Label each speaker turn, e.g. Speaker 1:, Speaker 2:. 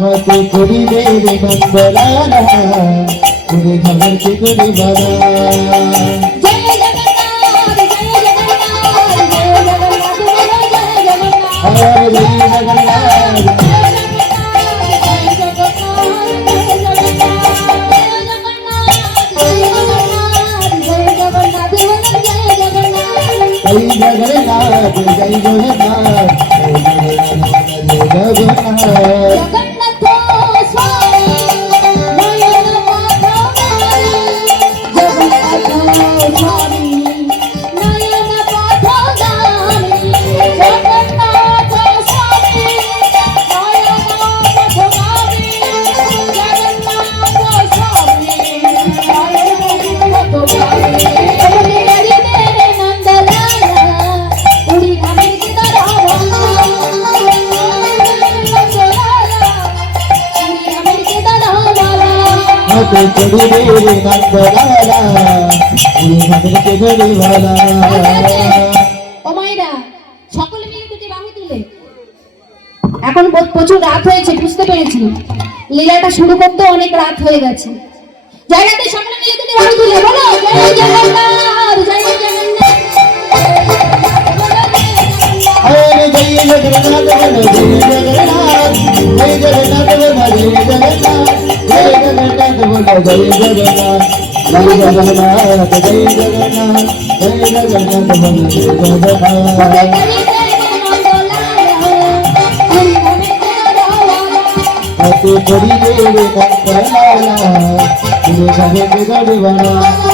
Speaker 1: మతి కుడి దేవి
Speaker 2: మంగళాన కుడి ధమర్కి కుడి వరా జై జగన్నాథ్ జై జగన్నాథ్ হাতে করিবে রে মঙ্গলারা করে ঘর কি
Speaker 1: ও মায়েরা সকলে মিলে দুটি বাহু তুলে। এখন প্রচুর রাত হয়েছে বুঝতে পেরেছি। লীলাটা শুরু করতে অনেক রাত হয়ে গেছে। জায়গাতে সকলে মিলে দুটি বাহু তুলে বলো। জয় জগন্নাথ জয় জগন্নাথ
Speaker 2: জয় জগন্নাথ জয় Jagannath. I'm gonna go to the bar. I'm gonna go to the bar.